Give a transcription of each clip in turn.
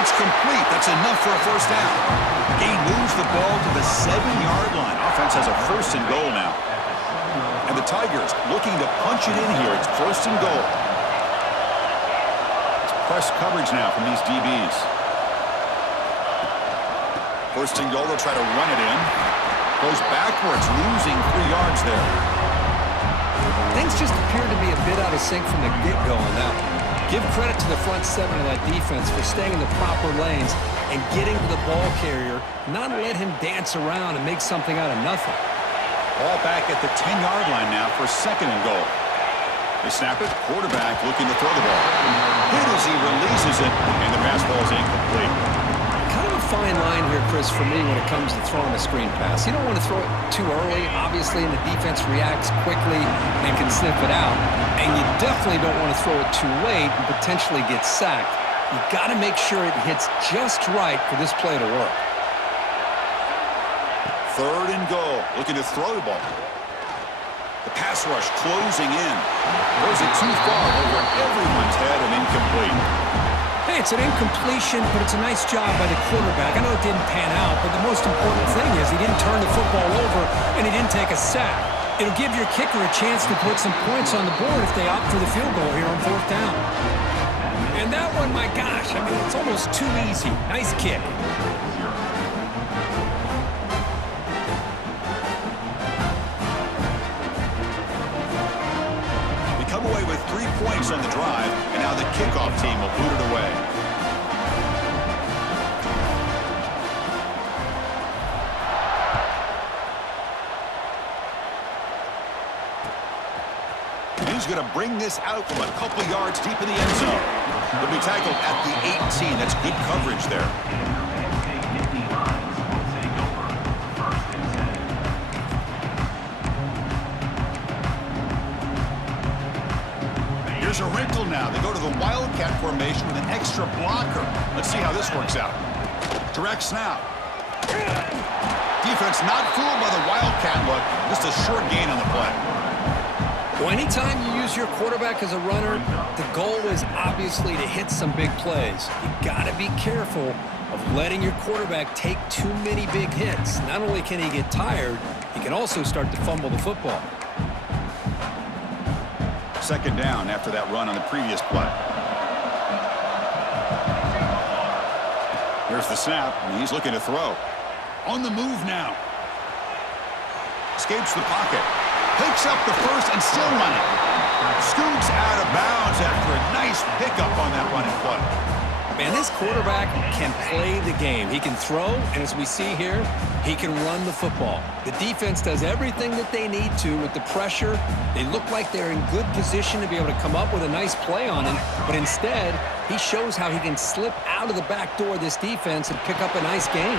It's complete. That's enough for a first down. He moves the ball to the 7-yard line. Offense has a first and goal now. And the Tigers looking to punch it in here. It's first and goal. It's press coverage now from these DBs. First and goal, they'll try to run it in. Goes backwards, losing 3 yards there. Things just appear to be a bit out of sync from the get-go on that one. Give credit to the front seven of that defense for staying in the proper lanes and getting to the ball carrier, not let him dance around and make something out of nothing. Ball back at the 10-yard line now for second and goal. They snap it. Quarterback looking to throw the ball. Hit as he releases it, and the pass ball is incomplete. Kind of a fine line here, Chris, for me when it comes to throwing a screen pass. You don't want to throw it too early, obviously, and the defense reacts quickly and can sniff it out. And you definitely don't want to throw it too late and potentially get sacked. You got to make sure it hits just right for this play to work. Third and goal, looking to throw the ball. The pass rush closing in. Throws it too far over everyone's head and incomplete. Hey, it's an incompletion, but it's a nice job by the quarterback. I know it didn't pan out, but the most important thing is he didn't turn the football over and he didn't take a sack. It'll give your kicker a chance to put some points on the board if they opt for the field goal here on fourth down. And that one, my gosh, I mean, it's almost too easy. Nice kick. They come away with 3 points on the drive, and now the kickoff team will boot it away. He's going to bring this out from a couple yards deep in the end zone. He'll be tackled at the 18. That's good coverage there. Here's a wrinkle now. They go to the Wildcat formation with an extra blocker. Let's see how this works out. Direct snap. Defense not fooled by the Wildcat look. Just a short gain on the play. Well, anytime you use your quarterback as a runner, the goal is obviously to hit some big plays. You got to be careful of letting your quarterback take too many big hits. Not only can he get tired, he can also start to fumble the football. Second down after that run on the previous play. Here's the snap, and he's looking to throw. On the move now. Escapes the pocket. Picks up the first and still running. Scoots out of bounds after a nice pickup on that running play. Man, this quarterback can play the game. He can throw, and as we see here, he can run the football. The defense does everything that they need to with the pressure. They look like they're in good position to be able to come up with a nice play on him, but instead, he shows how he can slip out of the back door of this defense and pick up a nice gain.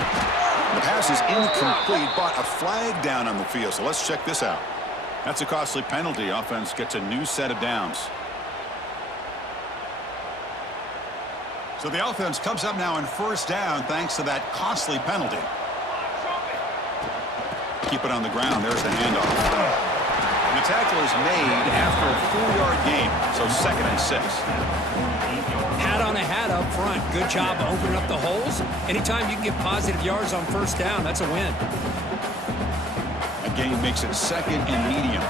The pass is incomplete, but a flag down on the field, so let's check this out. That's a costly penalty. Offense gets a new set of downs. So the offense comes up now in first down thanks to that costly penalty. Keep it on the ground. There's the handoff. And the tackle is made after a 4-yard gain, so 2nd and 6. Hat on a hat up front. Good job of opening up the holes. Anytime you can get positive yards on first down, that's a win. That gain makes it 2nd and medium.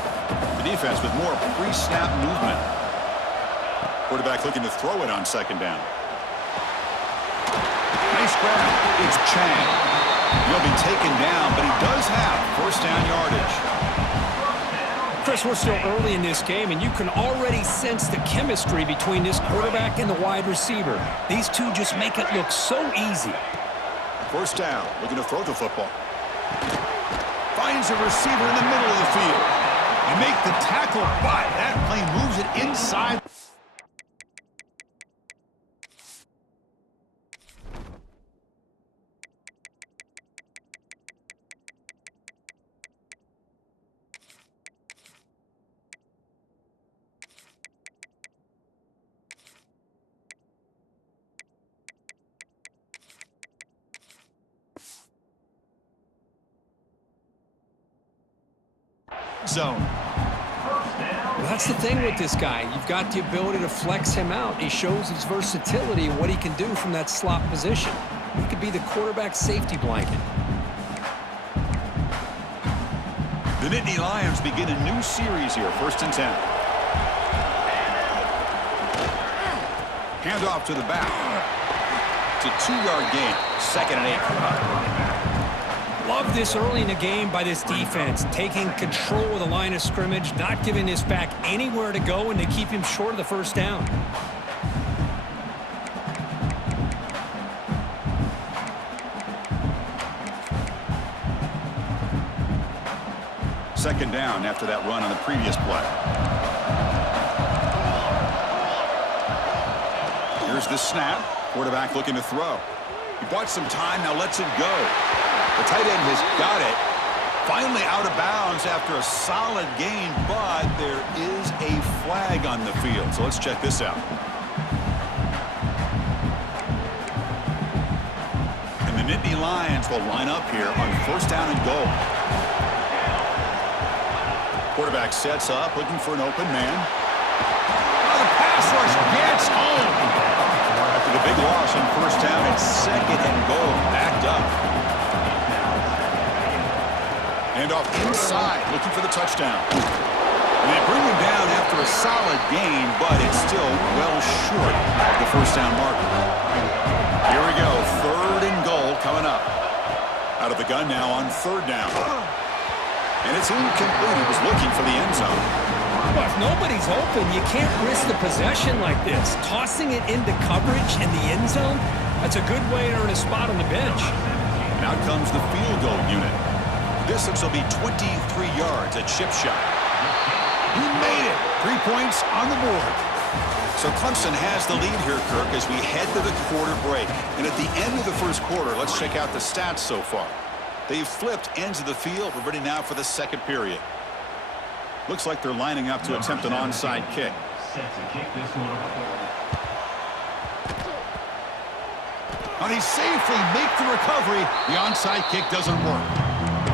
The defense with more pre-snap movement. Quarterback looking to throw it on 2nd down. Nice grab. It's Chang. He'll be taken down, but he does have first down yardage. Chris, we're still early in this game, and you can already sense the chemistry between this quarterback and the wide receiver. These two just make it look so easy. First down, looking to throw the football. Finds a receiver in the middle of the field. And make the tackle, but that plane moves it inside. Zone. Well, that's the thing with this guy. You've got the ability to flex him out. He shows his versatility and what he can do from that slot position. He could be the quarterback safety blanket. The Nittany Lions begin a new series here, 1st and 10. Handoff to the back. It's a 2-yard gain. 2nd and 8 coming up. Love this early in the game by this defense, taking control of the line of scrimmage, not giving this back anywhere to go, and to keep him short of the 1st down. Second down after that run on the previous play. Here's the snap. Quarterback looking to throw. He bought some time, now lets it go. The tight end has got it. Finally out of bounds after a solid gain, but there is a flag on the field. So let's check this out. And the Nittany Lions will line up here on 1st down and goal. Quarterback sets up, looking for an open man. Oh, the pass rush gets home. After the big loss on 1st down, it's 2nd and goal, backed up. And off inside, looking for the touchdown. And they bring him down after a solid gain, but it's still well short of the 1st down marker. Here we go, 3rd and goal coming up. Out of the gun now on 3rd down. And it's incomplete. He was looking for the end zone. Well, if nobody's open, you can't risk the possession like this. Tossing it into coverage in the end zone, that's a good way to earn a spot on the bench. And out comes the field goal unit. The distance will be 23 yards at chip shot. He made it. 3 points on the board. So Clemson has the lead here, Kirk, as we head to the quarter break. And at the end of the 1st quarter, let's check out the stats so far. They've flipped ends of the field. We're ready now for the 2nd period. Looks like they're lining up to attempt an onside kick. And he safely makes the recovery. The onside kick doesn't work.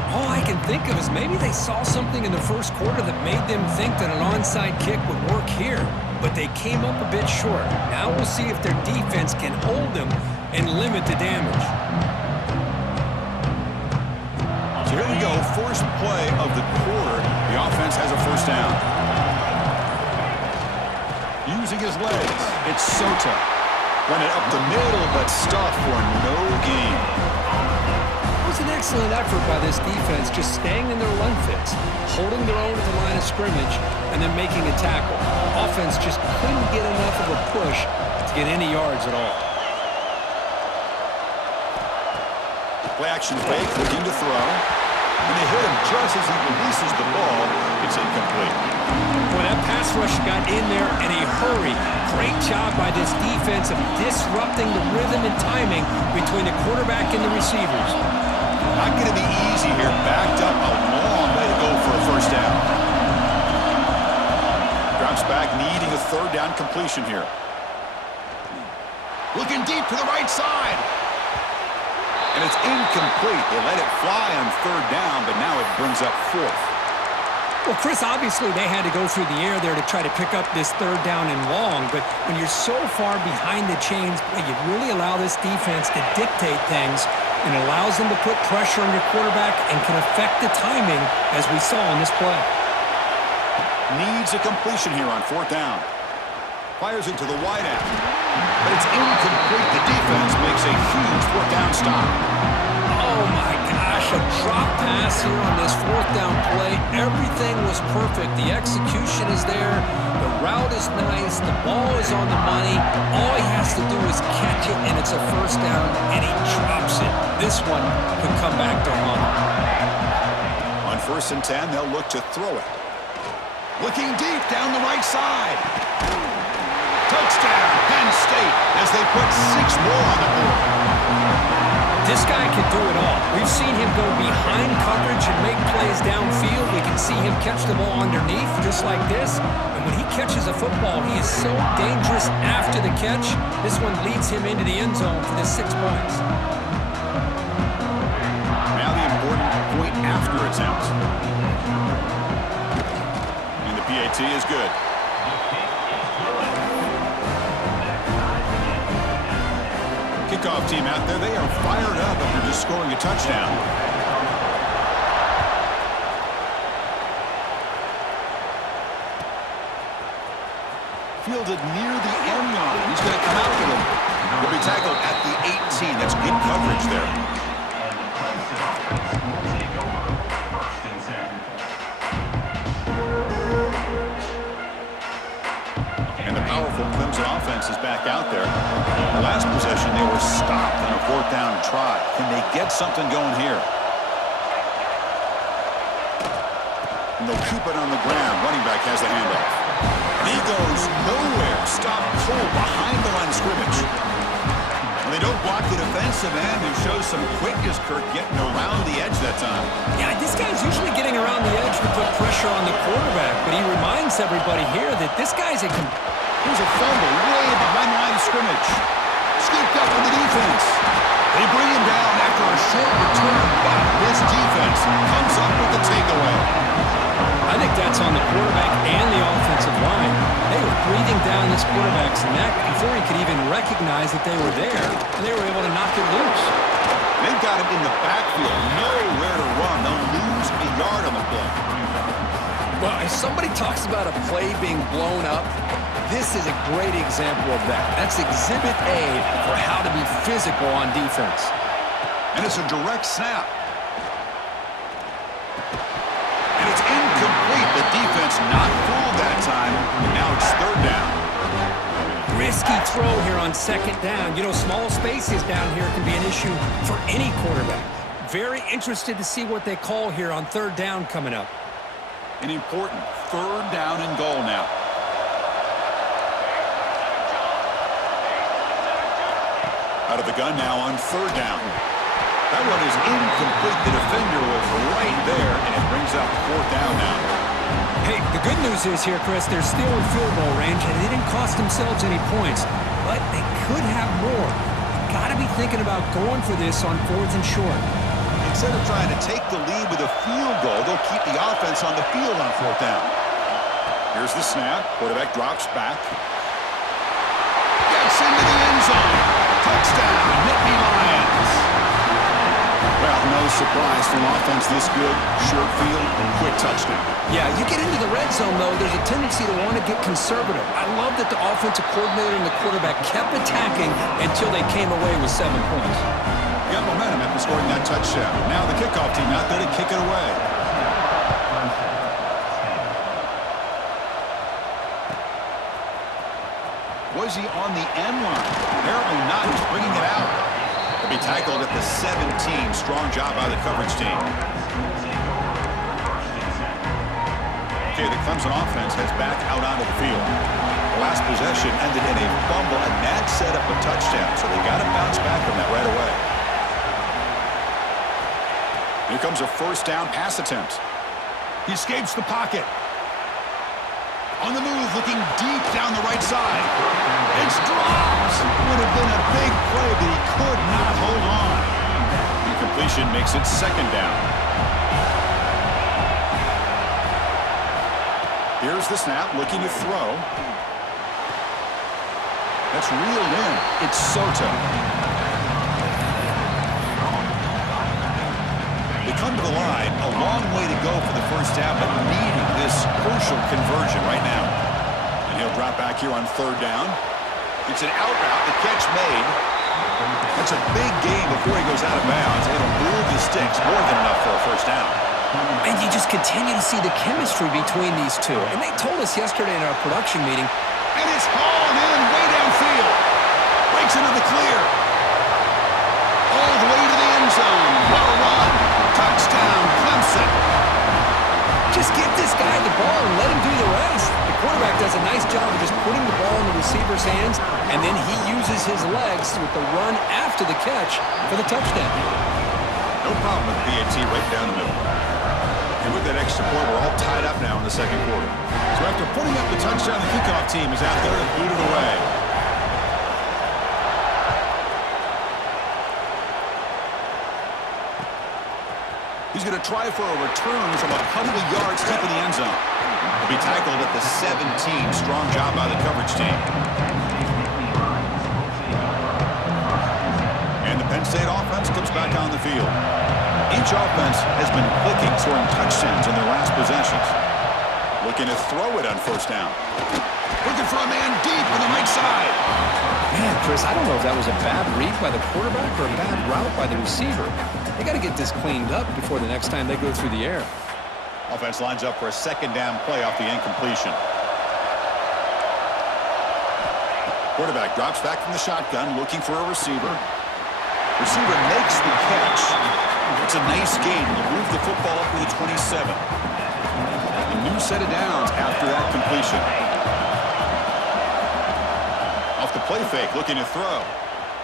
All I can think of is maybe they saw something in the 1st quarter that made them think that an onside kick would work here. But they came up a bit short. Now we'll see if their defense can hold them and limit the damage. So here we go, first play of the quarter. The offense has a 1st down. Using his legs, it's Sota. Run it up the middle, but stuffed for no gain. It was an excellent effort by this defense, just staying in their run fits, holding their own at the line of scrimmage, and then making a tackle. Offense just couldn't get enough of a push to get any yards at all. Play action fake, looking to throw. And they hit him just as he releases the ball. It's incomplete. Well, that pass rush got in there in a hurry. Great job by this defense of disrupting the rhythm and timing between the quarterback and the receivers. Not going to be easy here. Backed up a long way to go for a 1st down. Drops back, needing a 3rd down completion here. Looking deep to the right side. And it's incomplete. They let it fly on 3rd down, but now it brings up 4th. Well, Chris, obviously they had to go through the air there to try to pick up this 3rd down and long, but when you're so far behind the chains, boy, you really allow this defense to dictate things, and it allows them to put pressure on your quarterback and can affect the timing, as we saw in this play. Needs a completion here on 4th down. Fires it to the wide end. But it's incomplete. The defense makes a huge 4th down stop. Oh, my gosh, a drop pass here on this 4th down play. Everything was perfect. The execution is there. The route is nice. The ball is on the money. All he has to do is catch it, and it's a 1st down, and he drops it. This one could come back to haunt him. On 1st and 10, they'll look to throw it. Looking deep down the right side. Touchdown, Penn State, as they put 6 more on the board. This guy can do it all. We've seen him go behind coverage and make plays downfield. We can see him catch the ball underneath, just like this. And when he catches a football, he is so dangerous after the catch. This one leads him into the end zone for the 6 points. Now the important point after attempt. And the PAT is good. Kickoff team out there, they are fired up after just scoring a touchdown. Fielded near the end line. He's going to come out with him. He'll be tackled at the 18. That's good coverage there. And the powerful Clemson offense is back out there. The last possession, they were stopped on a 4th down try. Can they get something going here? And they'll keep it on the ground. Running back has the handoff. He goes nowhere. Stop cold behind the line of scrimmage. And they don't block the defensive end, who shows some quickness, Kirk, getting around the edge that time. Yeah, this guy's usually getting around the edge to put pressure on the quarterback, but he reminds everybody here that this guy's a... Here's a fumble way behind the line of scrimmage. Scooped up in the defense. They bring him down after a short return, but this defense comes up with the takeaway. I think that's on the quarterback and the offensive line. They were breathing down this quarterback's neck before he could even recognize that they were there, and they were able to knock it loose. They've got him in the backfield, nowhere to run. They'll lose a yard on the play. Well, if somebody talks about a play being blown up, this is a great example of that. That's exhibit A for how to be physical on defense. And it's a direct snap. And it's incomplete. The defense not fooled that time. And now it's 3rd down. Risky throw here on 2nd down. You know, small spaces down here can be an issue for any quarterback. Very interested to see what they call here on 3rd down coming up. An important 3rd down and goal now. Out of the gun now on 3rd down. That one is incomplete. The defender was right there, and it brings up 4th down now. Hey, the good news is here, Chris, they're still in field goal range, and they didn't cost themselves any points, but they could have more. Got to be thinking about going for this on 4th and short. Instead of trying to take the lead with a field goal, they'll keep the offense on the field on 4th down. Here's the snap. Quarterback drops back. Gets into the end zone. Touchdown, Nittany Lions. Well, no surprise from offense this good. Short field, quick touchdown. Yeah, you get into the red zone, though, there's a tendency to want to get conservative. I love that the offensive coordinator and the quarterback kept attacking until they came away with 7 points. Got momentum after scoring that touchdown. Now the kickoff team out there to kick it away. Was he on the end line? Apparently not. He's bringing it out. He'll be tackled at the 17. Strong job by the coverage team. Okay, the Clemson offense heads back out onto the field. The last possession ended in a fumble, and that set up a touchdown, so they got to bounce back from that right away. Here comes a 1st down pass attempt. He escapes the pocket. On the move, looking deep down the right side. It's dropped. Would have been a big play, but he could not hold on. Incompletion makes it 2nd down. Here's the snap, looking to throw. That's reeled in. It's Soto. They come to the line, a long way to go for the 1st down, but needing this crucial conversion right now. And he'll drop back here on 3rd down. It's an out route, the catch made. That's a big gain before he goes out of bounds. It'll move the sticks, more than enough for a 1st down. And you just continue to see the chemistry between these two. And they told us yesterday in our production meeting. And it's hauled in way downfield. Breaks into the clear. All the way to the end zone. What a run. Touchdown, Clemson. Just get this guy the ball and let him do the rest. The quarterback does a nice job of just putting the ball in the receiver's hands, and then he uses his legs with the run after the catch for the touchdown. No problem with PAT right down the middle. And with that extra point, we're all tied up now in the 2nd quarter. So after putting up the touchdown, the kickoff team is out there to boot it away. He's going to try for a return from a couple of yards deep in the end zone. He'll be tackled at the 17. Strong job by the coverage team. And the Penn State offense comes back on the field. Each offense has been clicking, scoring touchdowns in their last possessions. Looking to throw it on first down. Looking for a man deep on the right side. Man, Chris, I don't know if that was a bad read by the quarterback or a bad route by the receiver. They got to get this cleaned up before the next time they go through the air. Offense lines up for a second down play off the incompletion. Quarterback drops back from the shotgun, looking for a receiver. Receiver makes the catch. It's a nice gain. Will move the football up to the 27. A new set of downs after that completion. Off the play fake, looking to throw.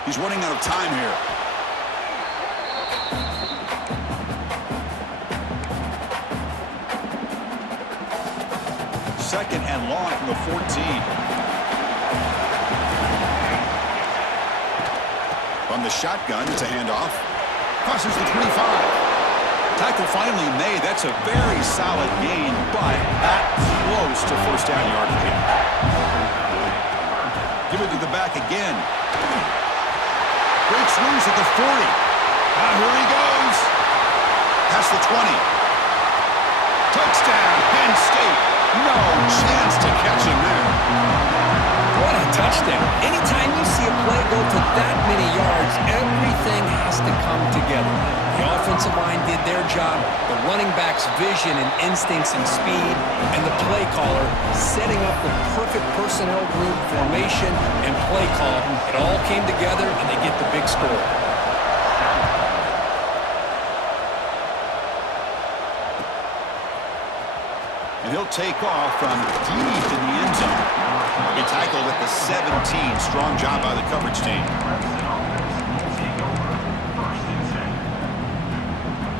He's running out of time here. Second and long from the 14. From the shotgun, it's a handoff. Crosses the 25. Tackle finally made. That's a very solid gain, but not close to first down yardage. Give it to the back again. Breaks loose at the 40. Here he goes. Past the 20. Touchdown, Penn State. No chance to catch him there. What a touchdown. Anytime you see a play go to that many yards, everything has to come together. The offensive line did their job, the running back's vision and instincts and speed, and the play caller setting up the perfect personnel group, formation, and play call. It all came together, and they get the big score. And he'll take off from deep in the end zone. He'll be tackled at the 17. Strong job by the coverage team.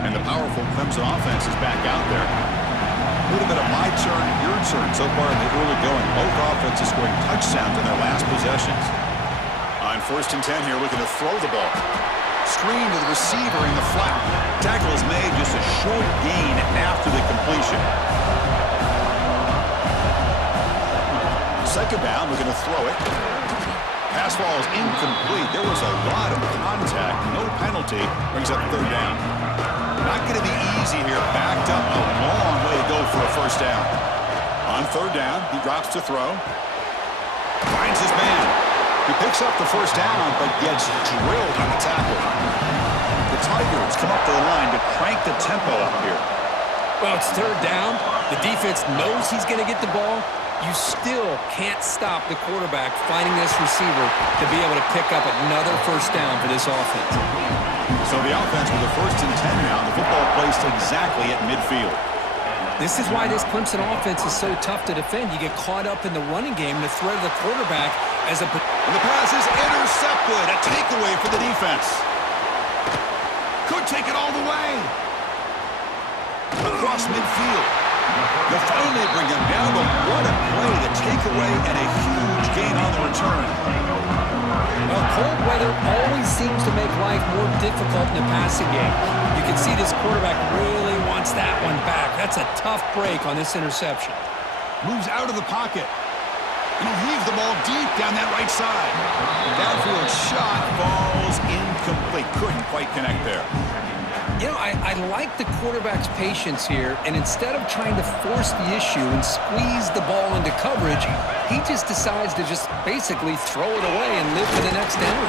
And the powerful Clemson offense is back out there. A little bit of my turn, your turn so far in the early going. Both offenses scoring touchdowns in their last possessions. On 1st and 10 here, looking to throw the ball. Screen to the receiver in the flat. Tackle is made, just a short gain after the completion. Second down, looking to throw it. Pass ball is incomplete. There was a lot of contact. No penalty. Brings up 3rd down. Not going to be easy here. Backed up a long way to go for a first down. On 3rd down, he drops to throw. Finds his man. He picks up the first down, but gets drilled on the tackle. The Tigers come up to the line to crank the tempo up here. Well, it's 3rd down. The defense knows he's going to get the ball. You still can't stop the quarterback finding this receiver to be able to pick up another first down for this offense. So the offense with the 1st and 10 now. The football placed exactly at midfield. This is why this Clemson offense is so tough to defend. You get caught up in the running game, the threat of the quarterback as a... And the pass is intercepted. A takeaway for the defense. Could take it all the way. Across midfield. They'll finally bring him down, but what a play, the takeaway, and a huge gain on the return. Well, cold weather always seems to make life more difficult in the passing game. You can see this quarterback really wants that one back. That's a tough break on this interception. Moves out of the pocket. And he'll heave the ball deep down that right side. Downfield shot falls incomplete. Couldn't quite connect there. You know, I like the quarterback's patience here, and instead of trying to force the issue and squeeze the ball into coverage, he just decides to just basically throw it away and live for the next down.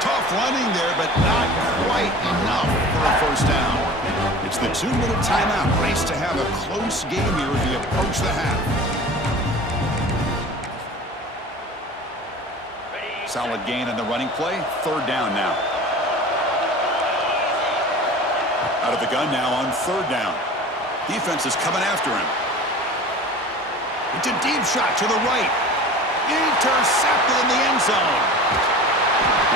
Tough running there, but not quite enough for a first down. It's the 2-minute timeout. Race to have a close game here as we approach the half. Solid gain on the running play. 3rd down now. Out of the gun now on 3rd down. Defense is coming after him. It's a deep shot to the right. Intercepted in the end zone.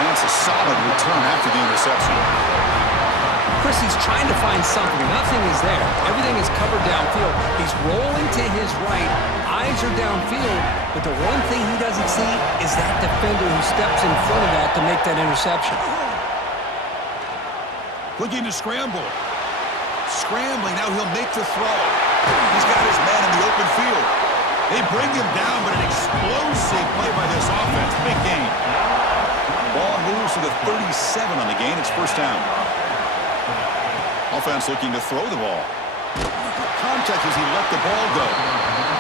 And it's a solid return after the interception. Chris, he's trying to find something. Nothing is there. Everything is covered downfield. He's rolling to his right. Eyes are downfield. But the one thing he doesn't see is that defender who steps in front of that to make that interception. Looking to scramble. Scrambling, now he'll make the throw. He's got his man in the open field. They bring him down, but an explosive play by this offense. Big gain. Ball moves to the 37 on the gain. It's first down. Offense looking to throw the ball. Contact as he let the ball go.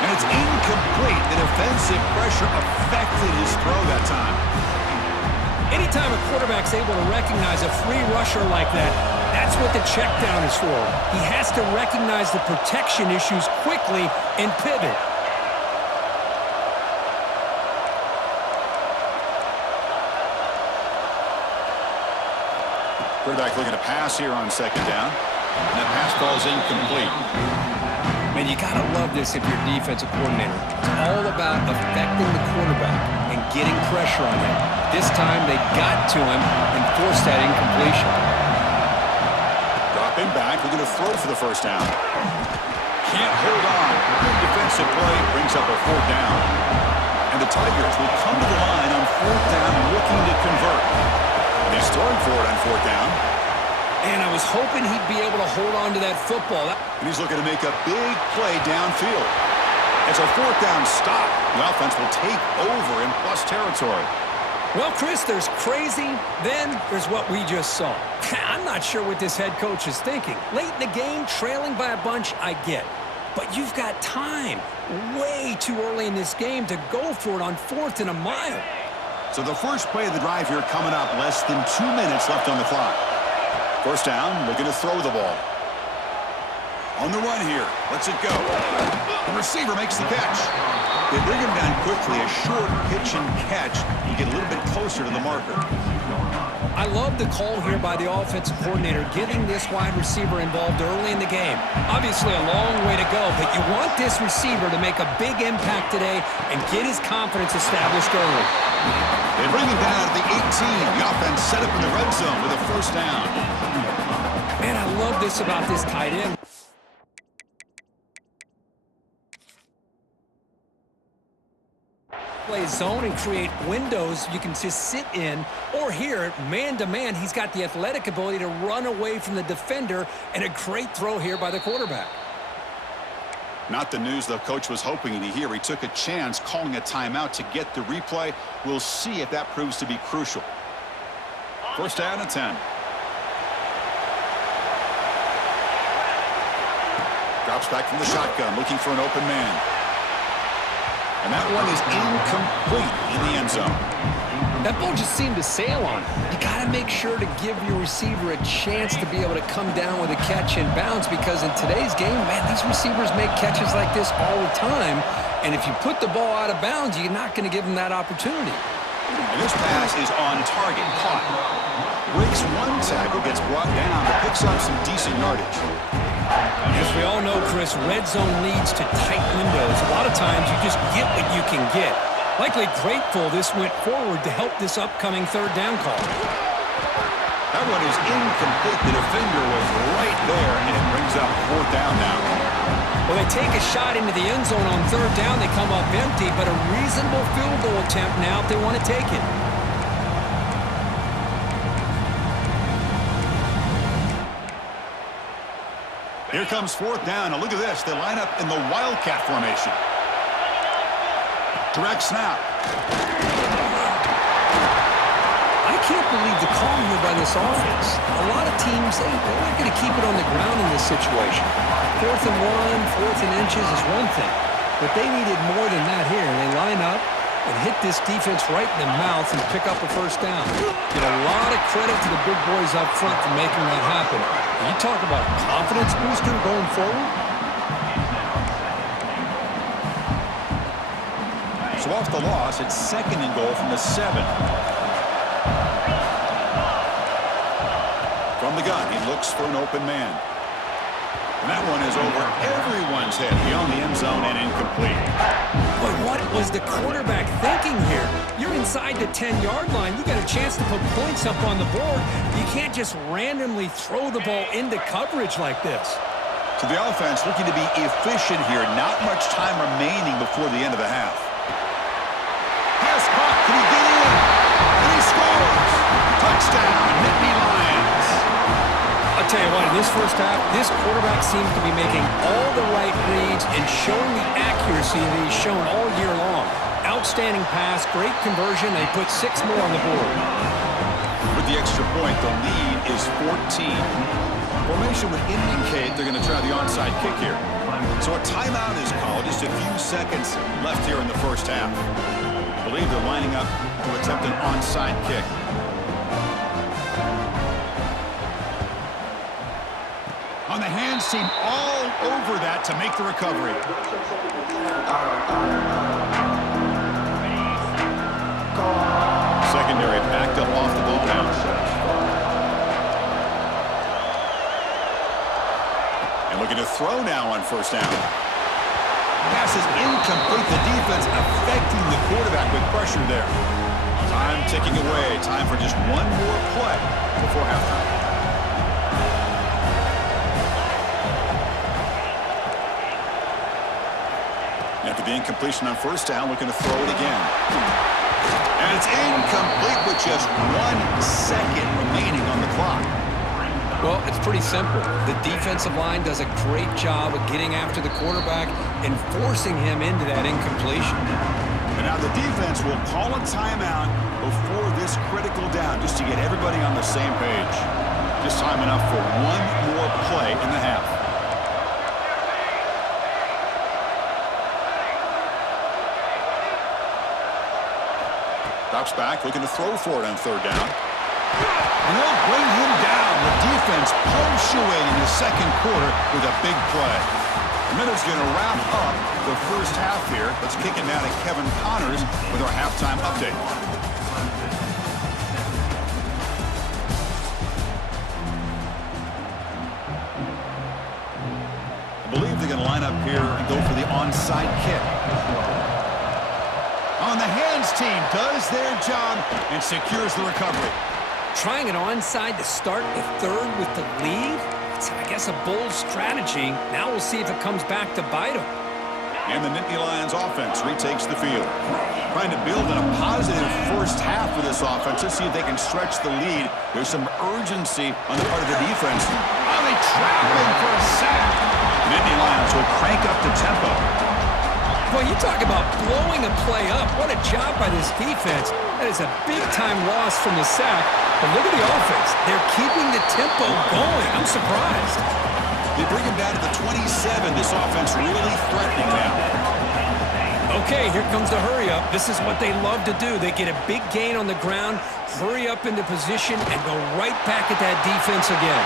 And it's incomplete. The defensive pressure affected his throw that time. Anytime a quarterback's able to recognize a free rusher like that, that's what the check down is for. He has to recognize the protection issues quickly and pivot. Quarterback looking to pass here on second down. And that pass falls incomplete. Man, you got to love this if you're a defensive coordinator. It's all about affecting the quarterback and getting pressure on him. This time they got to him and forced that incompletion. Dropping back, looking to throw for the first down. Can't hold on. Good defensive play brings up a fourth down. And the Tigers will come to the line on fourth down looking to convert. And he's throwing for it on fourth down. And I was hoping he'd be able to hold on to that football. And he's looking to make a big play downfield. It's a fourth down stop. The offense will take over in plus territory. Well, Chris, there's crazy, then there's what we just saw. I'm not sure what this head coach is thinking. Late in the game, trailing by a bunch, I get. But you've got time, way too early in this game, to go for it on fourth and a mile. So the first play of the drive here coming up, less than 2 minutes left on the clock. First down, looking to throw the ball. On the run here, lets it go. The receiver makes the catch. They bring him down quickly, a short pitch and catch. You get a little bit closer to the marker. I love the call here by the offensive coordinator, getting this wide receiver involved early in the game. Obviously a long way to go, but you want this receiver to make a big impact today and get his confidence established early. They bring him down at the 18. The offense set up in the red zone with a first down. Man, I love this about this tight end. Play zone and create windows you can just sit in, or here, man-to-man, he's got the athletic ability to run away from the defender, and a great throw here by the quarterback. Not the news the coach was hoping to hear. He took a chance calling a timeout to get the replay. We'll see if that proves to be crucial. First down and 10. Drops back from the shotgun, looking for an open man. And that one is incomplete in the end zone. That ball just seemed to sail on. You got to make sure to give your receiver a chance to be able to come down with a catch and bounce, because in today's game, man, these receivers make catches like this all the time. And if you put the ball out of bounds, you're not going to give them that opportunity. And this pass is on target, caught. Breaks one tackle, gets brought down, but picks up some decent yardage. As we all know, Chris, red zone leads to tight windows. A lot of times you just get what you can get. Likely grateful this went forward to help this upcoming third down call. That one is incomplete. The defender was right there, and it brings up fourth down now. Well, they take a shot into the end zone on third down. They come up empty, but a reasonable field goal attempt now if they want to take it. Here comes fourth down. Now look at this. They line up in the Wildcat formation. Direct snap. I can't believe the call here by this offense. A lot of teams, they're not going to keep it on the ground in this situation. 4th and 1, 4th and inches is one thing. But they needed more than that here. They line up and hit this defense right in the mouth and pick up a first down. Get a lot of credit to the big boys up front for making that happen. And you talk about a confidence booster going forward. So off the loss, it's 2nd and goal from the 7. From the gun, he looks for an open man. And that one is over everyone's head beyond the end zone and incomplete. But what was the quarterback thinking here? You're inside the 10-yard line. You got a chance to put points up on the board. You can't just randomly throw the ball into coverage like this. So the offense looking to be efficient here. Not much time remaining before the end of the half. Pass caught. Can he get in? And he scores. Touchdown, Nittany Lions. A tell you what, in this first half, this quarterback seems to be making all the right reads and showing the accuracy that he's shown all year long. Outstanding pass, great conversion. They put 6 more on the board. With the extra point, the lead is 14. Formation would indicate they're going to try the onside kick here. So a timeout is called. Just a few seconds left here in the first half. I believe they're lining up to attempt an onside kick. On the hands team, all over that to make the recovery. Secondary backed up off the ball now. And looking to throw now on first down. Pass is incomplete. The defense affecting the quarterback with pressure there. Time ticking away. Time for just one more play before halftime. After the incompletion on first down, looking to throw it again. And it's incomplete with just 1 second remaining on the clock. Well, it's pretty simple. The defensive line does a great job of getting after the quarterback and forcing him into that incompletion. And now the defense will call a timeout before this critical down just to get everybody on the same page. Just time enough for one more play in the half. Drops back, looking to throw for it on third down. And they'll bring him down. The defense punctuating the second quarter with a big play. The minute's going to wrap up the first half here. Let's kick it now to Kevin Connors with our halftime update. I believe they're going to line up here and go for the onside kick. On the hands team does their job and secures the recovery. Trying an onside to start the third with the lead? It's, I guess, a bold strategy. Now we'll see if it comes back to bite them. And the Nittany Lions offense retakes the field. Trying to build in a positive first half for this offense. Let's see if they can stretch the lead. There's some urgency on the part of the defense. Oh, they trap him for a sack. Nittany Lions will crank up the tempo. Well, you talk about blowing a play up. What a job by this defense. That is a big-time loss from the sack. But look at the offense. They're keeping the tempo going. I'm surprised. They bring him down to the 27. This offense really threatening now. Okay, here comes the hurry up. This is what they love to do. They get a big gain on the ground, hurry up into position, and go right back at that defense again.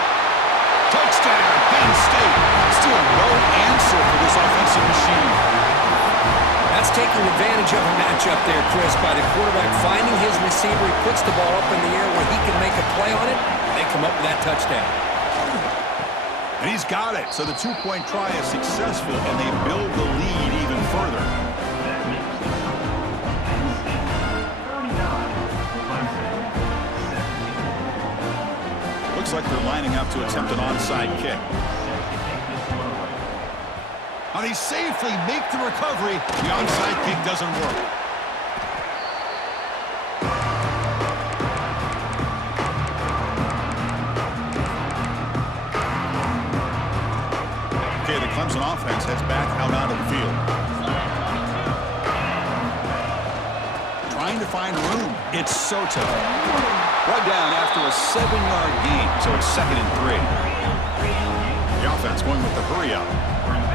Touchdown, Penn State. Still no answer for this offensive machine. That's taking advantage of a matchup there, Chris, by the quarterback finding his receiver. He puts the ball up in the air where he can make a play on it. They come up with that touchdown. And he's got it. So the two-point try is successful, and they build the lead even further. Looks like they're lining up to attempt an onside kick. And they safely make the recovery. The onside kick doesn't work. Okay, the Clemson offense heads back out onto the field. Trying to find room. It's Soto. Brought down after a 7-yard gain, so it's 2nd and 3. The offense going with the hurry-up.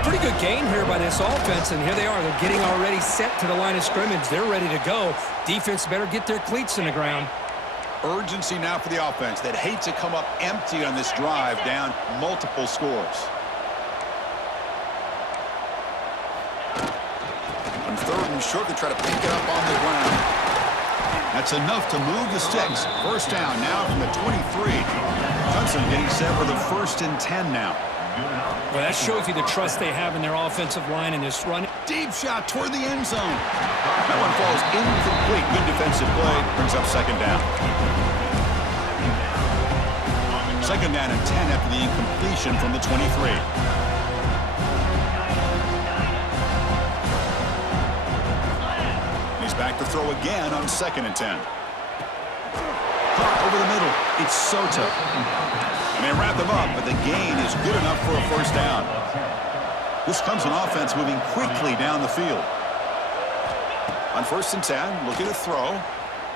Pretty good game here by this offense, and here they are. They're getting already set to the line of scrimmage. They're ready to go. Defense better get their cleats in the ground. Urgency now for the offense. They'd hate to come up empty on this drive, down multiple scores. On 3rd and short, they try to pick it up on the ground. That's enough to move the sticks. First down now from the 23. Clemson getting set for the 1st and 10 now. Well, that shows you the trust they have in their offensive line in this run. Deep shot toward the end zone. That one falls incomplete. Good defensive play. Brings up 2nd down. 2nd down and 10 after the incompletion from the 23. He's back to throw again on 2nd and 10. Over the middle. It's Soto. And they wrap them up, but the gain is good enough for a first down. This Clemson offense moving quickly down the field. On 1st and 10, looking to throw.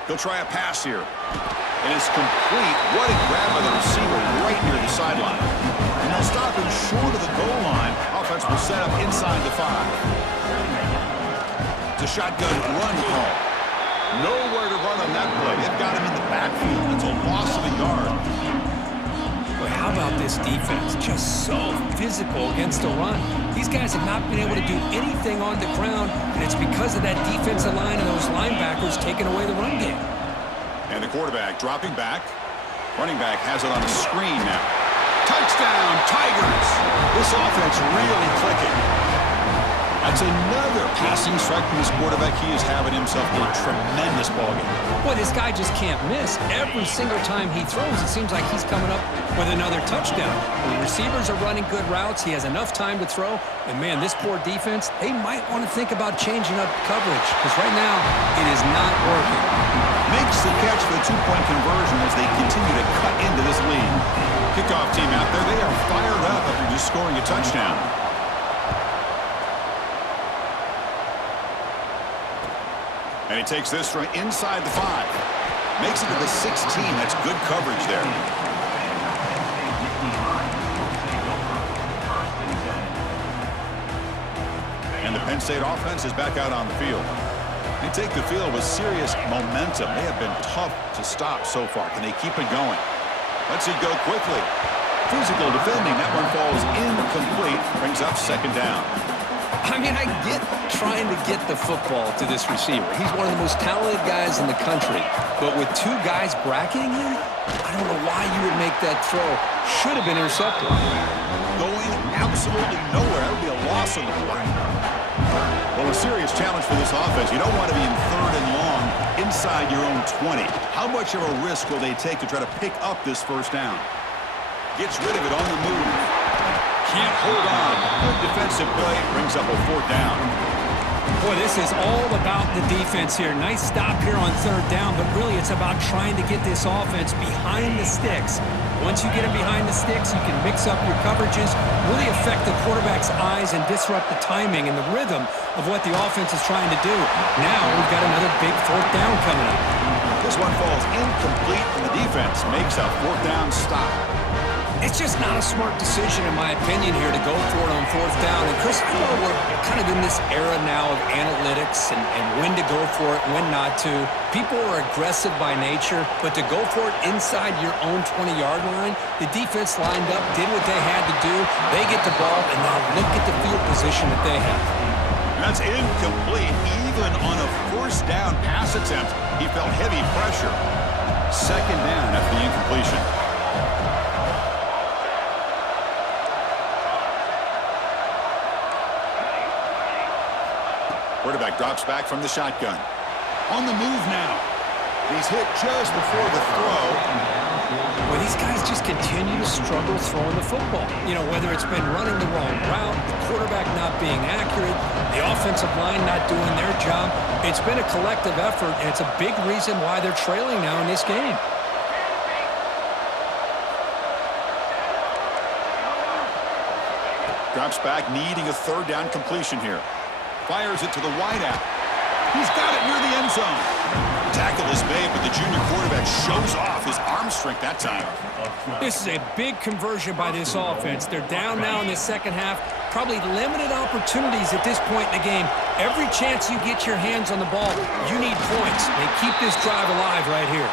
He'll try a pass here. And it's complete. What a grab by the receiver right near the sideline. And they'll stop him short of the goal line. Offense will set up inside the 5. It's a shotgun run call. Nowhere to run on that play. They've got him in the backfield. It's a loss of a yard. Boy, how about this defense? Just so physical against the run. These guys have not been able to do anything on the ground, and it's because of that defensive line and those linebackers taking away the run game. And the quarterback dropping back. Running back has it on the screen now. Touchdown, Tigers! This offense really clicking. That's another passing strike from this quarterback. He is having himself a tremendous ballgame. Boy, this guy just can't miss. Every single time he throws, it seems like he's coming up with another touchdown. The receivers are running good routes. He has enough time to throw. And, man, this poor defense, they might want to think about changing up coverage because right now it is not working. Makes the catch for the 2-point conversion as they continue to cut into this lead. Kickoff team out there, they are fired up after just scoring a touchdown. And he takes this from inside the 5. Makes it to the 16. That's good coverage there. And the Penn State offense is back out on the field. They take the field with serious momentum. They have been tough to stop so far. Can they keep it going? Let's it go quickly. Physical defending. That one falls incomplete. Brings up 2nd down. I mean, I get trying to get the football to this receiver. He's one of the most talented guys in the country. But with 2 guys bracketing him, I don't know why you would make that throw. Should have been intercepted. Going absolutely nowhere. That would be a loss on the play. Well, a serious challenge for this offense. You don't want to be in 3rd and long inside your own 20. How much of a risk will they take to try to pick up this first down? Gets rid of it on the move. Can't hold on. Good defensive play. Brings up a 4th down. Boy, this is all about the defense here. Nice stop here on 3rd down, but really it's about trying to get this offense behind the sticks. Once you get them behind the sticks, you can mix up your coverages, really affect the quarterback's eyes and disrupt the timing and the rhythm of what the offense is trying to do. Now we've got another big 4th down coming up. This one falls incomplete, and the defense makes a 4th down stop. It's just not a smart decision, in my opinion, here to go for it on 4th down. And, Chris, I know we're kind of in this era now of analytics and when to go for it, when not to. People are aggressive by nature, but to go for it inside your own 20-yard line, the defense lined up, did what they had to do. They get the ball, and now look at the field position that they have. That's incomplete. Even on a 1st down pass attempt, he felt heavy pressure. 2nd down after the incompletion. Quarterback drops back from the shotgun. On the move now. He's hit just before the throw. Well, these guys just continue to struggle throwing the football. You know, whether it's been running the wrong route, the quarterback not being accurate, the offensive line not doing their job. It's been a collective effort, and it's a big reason why they're trailing now in this game. Drops back, needing a 3rd down completion here. Fires it to the wideout. He's got it near the end zone. Tackle is made, but the junior quarterback shows off his arm strength that time. This is a big conversion by this offense. They're down now in the 2nd half. Probably limited opportunities at this point in the game. Every chance you get your hands on the ball, you need points. They keep this drive alive right here.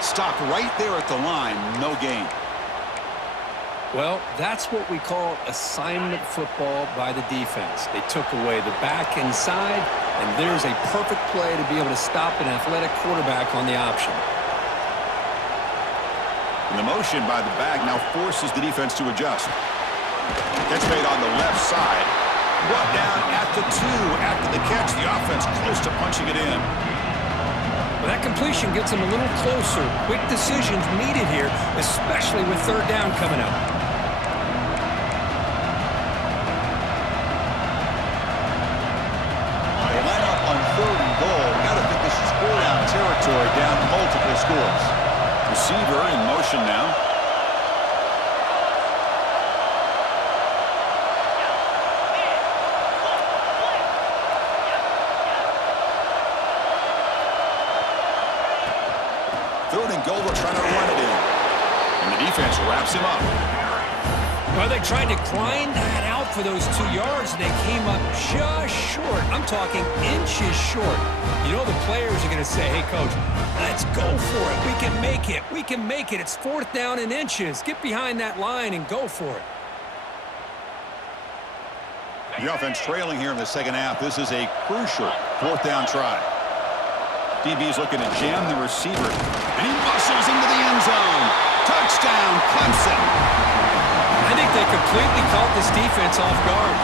Stopped right there at the line. No gain. Well, that's what we call assignment football by the defense. They took away the back inside, and there's a perfect play to be able to stop an athletic quarterback on the option. And the motion by the back now forces the defense to adjust. Catch made on the left side. Brought down at the 2 after the catch. The offense close to punching it in. Well, that completion gets them a little closer. Quick decisions needed here, especially with 3rd down coming up. They line up on 3rd and goal. Got to think this is 4-down territory, down multiple scores. Receiver in motion now. defense wraps him up. Well, they tried to grind that out for those 2 yards, and they came up just short. I'm talking inches short. You know the players are going to say, hey, Coach, let's go for it. We can make it. We can make it. It's 4th down in inches. Get behind that line and go for it. The offense trailing here in the second half. This is a crucial 4th down try. DB's looking to jam the receiver, and he muscles into the end zone. Touchdown, Clemson. I think they completely caught this defense off guard.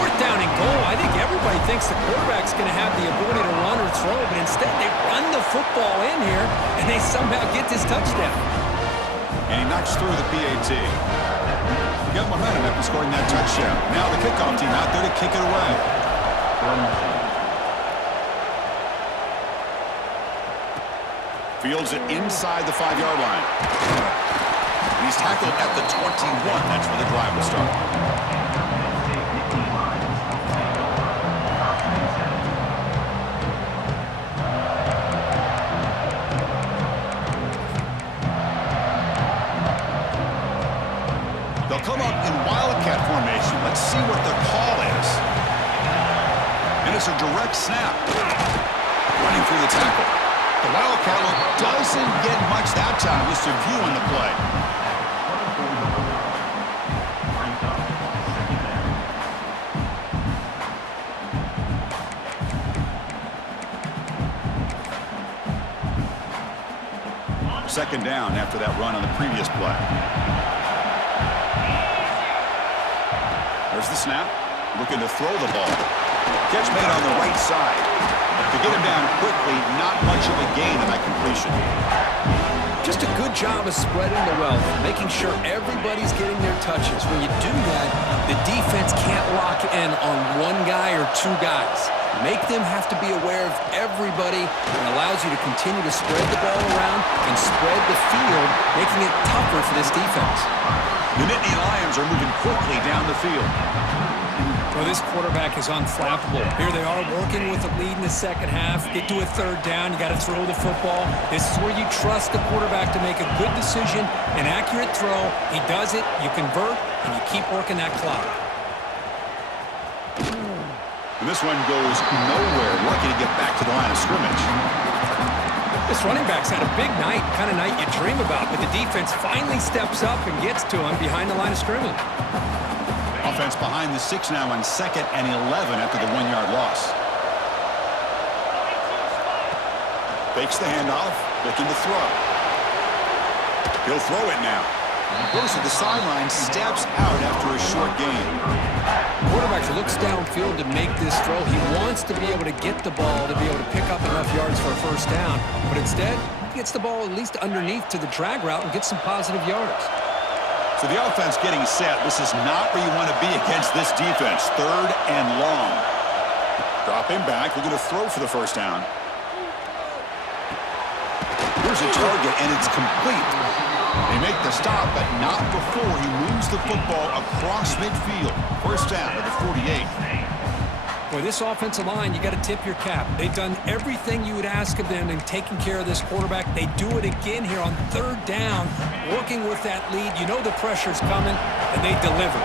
4th down and goal. I think everybody thinks the quarterback's going to have the ability to run or throw, but instead they run the football in here, and they somehow get this touchdown. And he knocks through the PAT. Got momentum after scoring that touchdown. Now the kickoff team out there to kick it away. Fields it inside the 5-yard line. And he's tackled at the 21. That's where the drive will start. They'll come up in Wildcat formation. Let's see what the call is. And it's a direct snap. Running through the tackle. The Wildcat look doesn't get much that time. Just a view on the play. Second down after that run on the previous play. There's the snap. Looking to throw the ball. Catch made on the right side. To get him down quickly, not much of a gain on that completion. Just a good job of spreading the wealth, making sure everybody's getting their touches. When you do that, the defense can't lock in on one guy or 2 guys. Make them have to be aware of everybody, and allows you to continue to spread the ball around and spread the field, making it tougher for this defense. The Nittany Lions are moving quickly down the field. Well, this quarterback is unflappable. Here they are working with a lead in the second half. Get to a 3rd down. You got to throw the football. This is where you trust the quarterback to make a good decision, an accurate throw. He does it, you convert, and you keep working that clock. And this one goes nowhere. Lucky to get back to the line of scrimmage. This running back's had a big night, kind of night you dream about, but the defense finally steps up and gets to him behind the line of scrimmage. Offense behind the 6 now on 2nd and 11 after the 1-yard loss. Fakes the handoff, looking to throw. He'll throw it now. Goes to the sideline, steps out after a short gain. Quarterback looks downfield to make this throw. He wants to be able to get the ball to be able to pick up enough yards for a 1st down, but instead he gets the ball at least underneath to the drag route and gets some positive yards. So the offense getting set. This is not where you want to be against this defense. 3rd and long. Dropping back. We're going to throw for the 1st down. Here's a target, and it's complete. They make the stop, but not before he moves the football across midfield. 1st down to the 48. Boy, this offensive line, you got to tip your cap. They've done everything you would ask of them in taking care of this quarterback. They do it again here on 3rd down, working with that lead. You know the pressure's coming, and they deliver.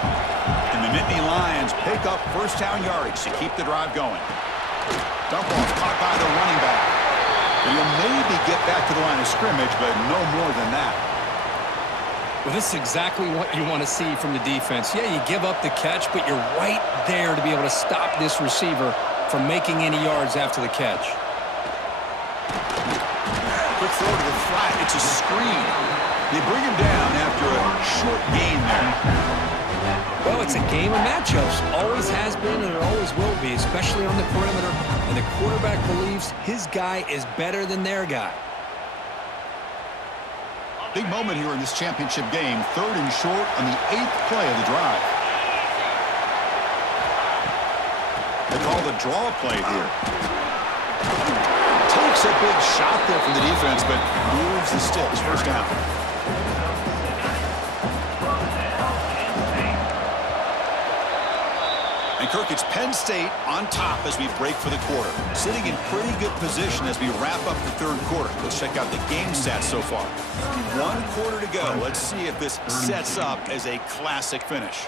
And the Nittany Lions pick up 1st down yardage to keep the drive going. Dump off caught by the running back. And he'll maybe get back to the line of scrimmage, but no more than that. Well, this is exactly what you want to see from the defense. Yeah, you give up the catch, but you're right there to be able to stop this receiver from making any yards after the catch. Quick throw to the flat. It's a screen. They bring him down after a short gain there. Well, it's a game of matchups. Always has been and it always will be, especially on the perimeter. And the quarterback believes his guy is better than their guy. Big moment here in this championship game. 3rd and short on the 8th play of the drive. They call the draw play here. Takes a big shot there from the defense, but moves the sticks. 1st down. And And Kirk, it's Penn State on top as we break for the quarter. Sitting in pretty good position as we wrap up the third quarter. Let's check out the game stats so far. 1 quarter to go. Let's see if this sets up as a classic finish.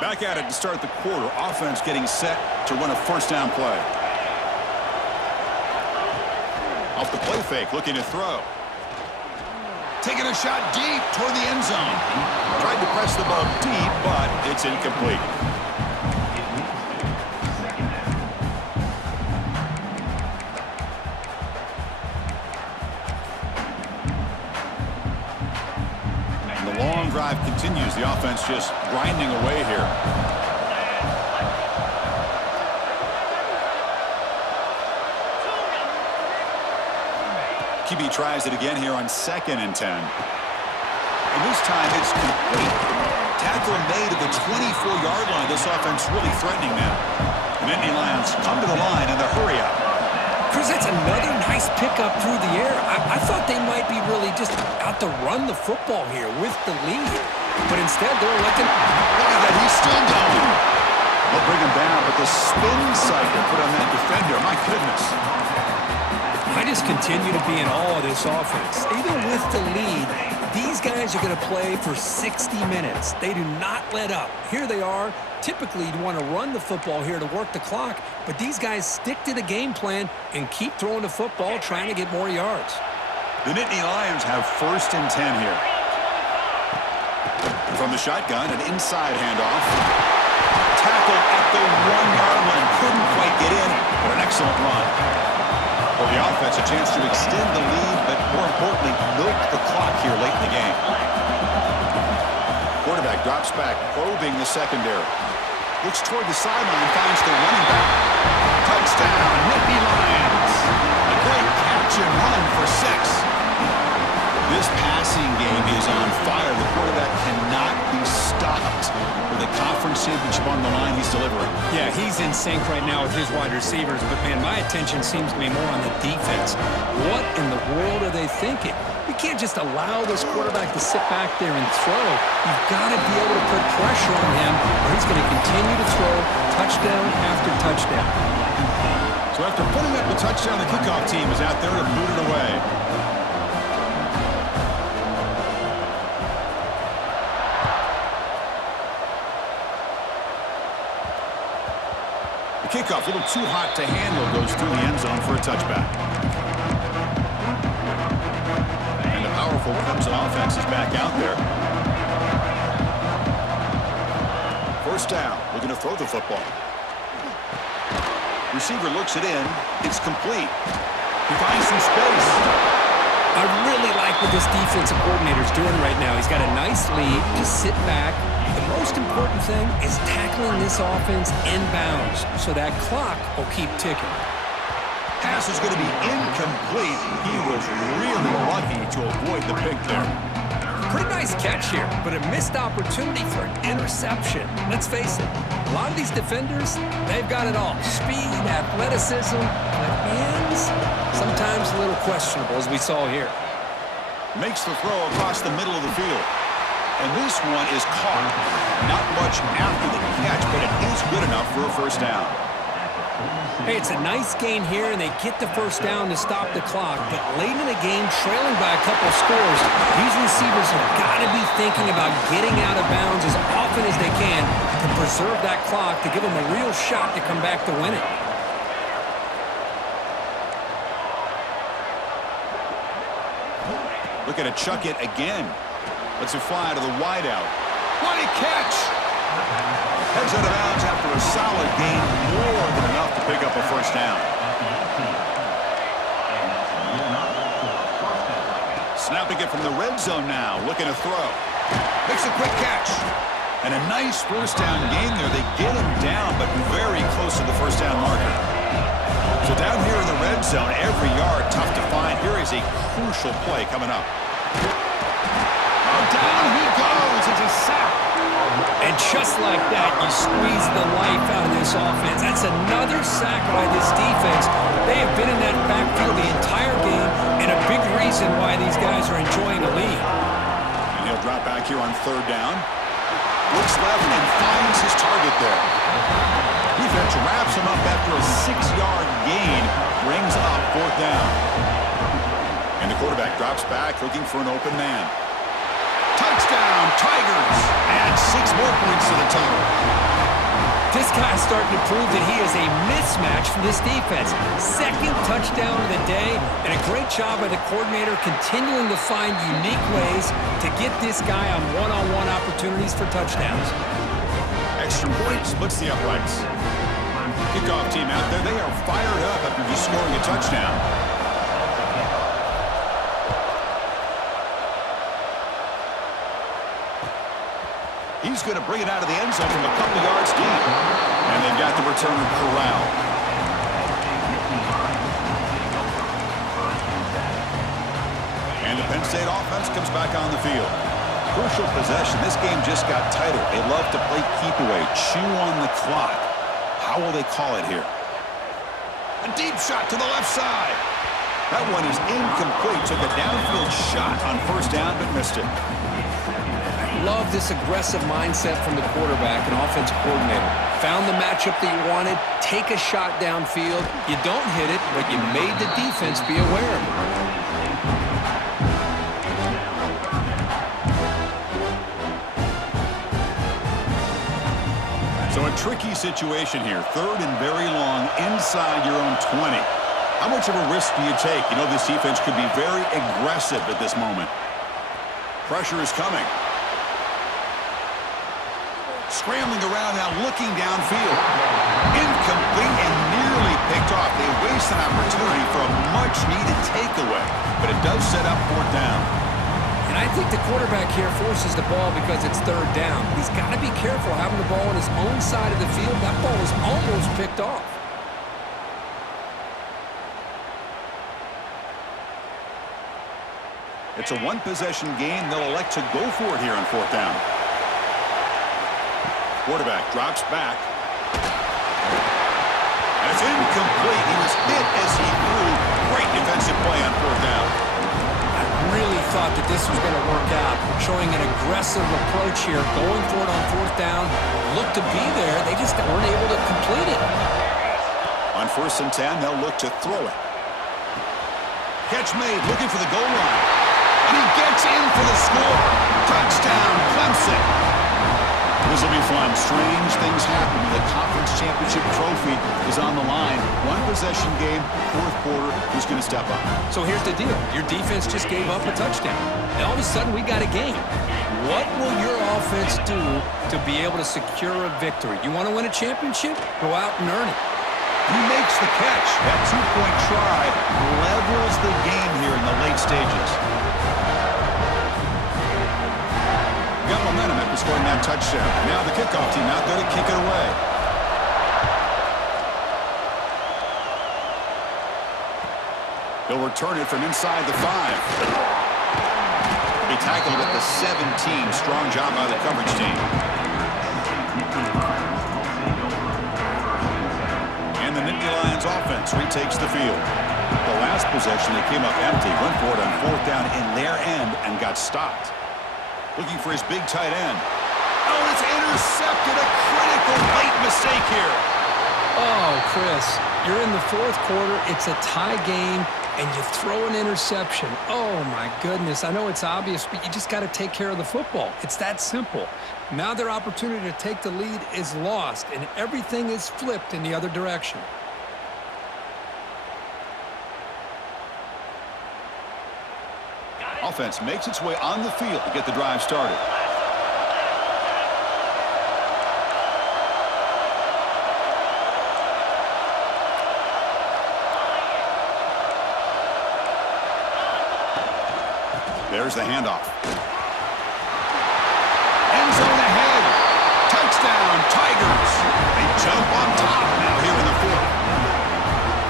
Back at it to start the quarter. Offense getting set to run a first down play. Off the play fake, looking to throw. Taking a shot deep toward the end zone. Tried to press the ball deep, but it's incomplete. And the long drive continues. The offense just grinding away here. QB tries it again here on 2nd and 10. And this time it's complete. Tackle made at the 24-yard line. This offense really threatening now. The Nittany Lions come to the line in the hurry up. Chris, that's another nice pickup through the air. I thought they might be really just out to run the football here with the lead. But instead, they're looking. Look at that. He's still going. They'll bring him down, but the spin cycle put on that defender. My goodness. I just continue to be in awe of this offense. Even with the lead, these guys are going to play for 60 minutes. They do not let up. Here they are. Typically, you'd want to run the football here to work the clock, but these guys stick to the game plan and keep throwing the football, trying to get more yards. The Nittany Lions have 1st and 10 here. From the shotgun, an inside handoff. Tackle at the 1-yard line. Couldn't quite get in, but an excellent run. For the offense, a chance to extend the lead, but more importantly, milk the clock here late in the game. Quarterback drops back, probing the secondary. Looks toward the sideline, finds the running back. Touchdown, Nittany Lions. A great catch and run for 6. This passing game is on fire. The quarterback cannot be stopped. With the conference championship on the line, he's delivering. Yeah, he's in sync right now with his wide receivers, but man, my attention seems to be more on the defense. What in the world are they thinking? You can't just allow this quarterback to sit back there and throw. You've got to be able to put pressure on him, or he's going to continue to throw touchdown after touchdown. So after putting up the touchdown, the kickoff team is out there to boot it away. The kickoff, a little too hot to handle, goes through the end zone for a touchback. And the powerful Clemson offense is back out there. 1st down, looking to throw the football. Receiver looks it in. It's complete. He finds some space. I really like what this defensive coordinator is doing right now. He's got a nice lead. Just sit back. The most important thing is tackling this offense inbounds so that clock will keep ticking. Pass is going to be incomplete. He was really lucky to avoid the pick there. Pretty nice catch here, but a missed opportunity for an interception. Let's face it, a lot of these defenders, they've got it all. Speed, athleticism, but hands, sometimes a little questionable, as we saw here. Makes the throw across the middle of the field. And this one is caught. Not much after the catch, but it is good enough for a 1st down. Hey, it's a nice gain here, and they get the 1st down to stop the clock. But late in the game, trailing by a couple scores, these receivers have got to be thinking about getting out of bounds as often as they can to preserve that clock, to give them a real shot to come back to win it. Looking to chuck it again. Lets it fly to the wideout. What a catch! Heads out of bounds after a solid gain, more than enough to pick up a 1st down. Snapping it from the red zone now, looking to throw. Makes a quick catch. And a nice 1st down gain there. They get him down, but very close to the 1st down marker. So down here in the red zone, every yard tough to find. Here is a crucial play coming up. Down he goes. It's a sack. And just like that, you squeeze the life out of this offense. That's another sack by this defense. They have been in that backfield the entire game, and a big reason why these guys are enjoying the lead. And he'll drop back quarterback here on third down. Looks left and finds his target there. Defense wraps him up after a 6-yard gain. Brings up fourth down. And the quarterback drops back looking for an open man. Touchdown, Tigers! Add 6 more points to the total. This guy's starting to prove that he is a mismatch for this defense. Second touchdown of the day, and a great job by the coordinator continuing to find unique ways to get this guy on one-on-one opportunities for touchdowns. Extra point splits the uprights. Kickoff team out there. They are fired up after just scoring a touchdown. He's going to bring it out of the end zone from a couple yards deep. And they've got the returner corralled. And the Penn State offense comes back on the field. Crucial possession. This game just got tighter. They love to play keep away, chew on the clock. How will they call it here? A deep shot to the left side. That one is incomplete. Took a downfield shot on first down, but missed it. Love this aggressive mindset from the quarterback and offensive coordinator. Found the matchup that you wanted, take a shot downfield. You don't hit it, but you made the defense be aware of it. So a tricky situation here. Third and very long inside your own 20. How much of a risk do you take? You know this defense could be very aggressive at this moment. Pressure is coming. Scrambling around now, looking downfield. Incomplete and nearly picked off. They waste an opportunity for a much-needed takeaway, but it does set up fourth down. And I think the quarterback here forces the ball because it's third down. But he's got to be careful having the ball on his own side of the field. That ball was almost picked off. It's a one-possession game. They'll elect to go for it here on fourth down. Quarterback drops back. And it's incomplete. He was hit as he threw. Great defensive play on fourth down. I really thought that this was going to work out, showing an aggressive approach here, going for it on fourth down. Looked to be there. They just weren't able to complete it. On first and 10, they'll look to throw it. Catch made, looking for the goal line. And he gets in for the score. Touchdown, Clemson. This will be fun. Strange things happen. The conference championship trophy is on the line. One possession game, fourth quarter. Who's going to step up? So here's the deal. Your defense just gave up a touchdown. And all of a sudden, we got a game. What will your offense do to be able to secure a victory? You want to win a championship? Go out and earn it. He makes the catch. That two-point try levels the game here in the late stages. Got momentum after scoring that touchdown. Now the kickoff team out there to kick it away. He'll return it from inside the 5. He tackled at the 17. Strong job by the coverage team. And the Nittany Lions offense retakes the field. The last possession, they came up empty. Went for it on fourth down in their end and got stopped. Looking for his big tight end. Oh, it's intercepted. A critical late mistake here. Oh, Chris, you're in the fourth quarter. It's a tie game, and you throw an interception. Oh, my goodness. I know it's obvious, but you just got to take care of the football. It's that simple. Now their opportunity to take the lead is lost, and everything is flipped in the other direction. Offense makes its way on the field to get the drive started. There's the handoff. End zone ahead. Touchdown, Tigers. They jump on top now here in the fourth.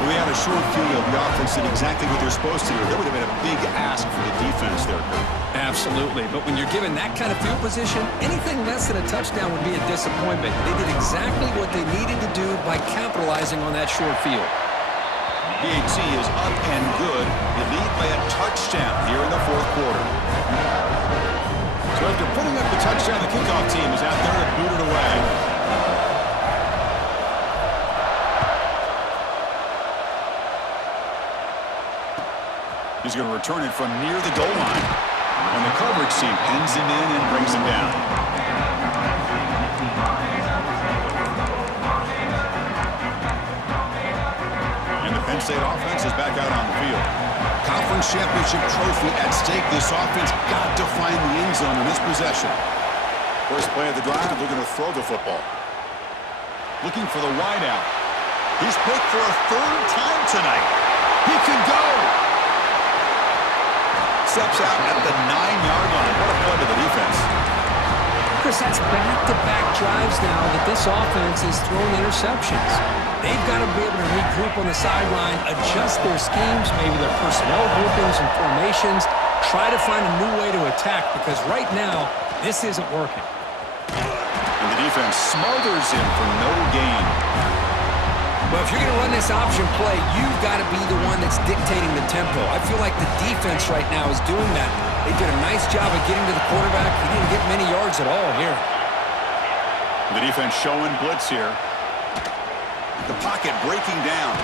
We had a short field. The offense did exactly what they're supposed to do. That would have been a big ask for the defense there, Kurt. Absolutely. But when you're given that kind of field position, anything less than a touchdown would be a disappointment. They did exactly what they needed to do by capitalizing on that short field. BHC is up and good. They lead by a touchdown here in the fourth quarter. So after putting team is out there to boot it away. He's going to return it from near the goal line. And the coverage team pins him in and brings him down. And the Penn State offense is back out on the field. Conference championship trophy at stake. This offense got to find the end zone in this possession. First play of the drive, they're going to throw the football. Looking for the wideout. He's picked for a third time tonight. He can go. Steps out at the 9-yard line. What a play to the defense. Chris, that's back-to-back drives now that this offense is throwing interceptions. They've got to be able to regroup on the sideline, adjust their schemes, maybe their personnel groupings and formations, try to find a new way to attack, because right now, this isn't working. And the defense smothers him for no gain. Well, if you're going to run this option play, you've got to be the one that's dictating the tempo. I feel like the defense right now is doing that. They did a nice job of getting to the quarterback. He didn't get many yards at all here. The defense showing blitz here. The pocket breaking down.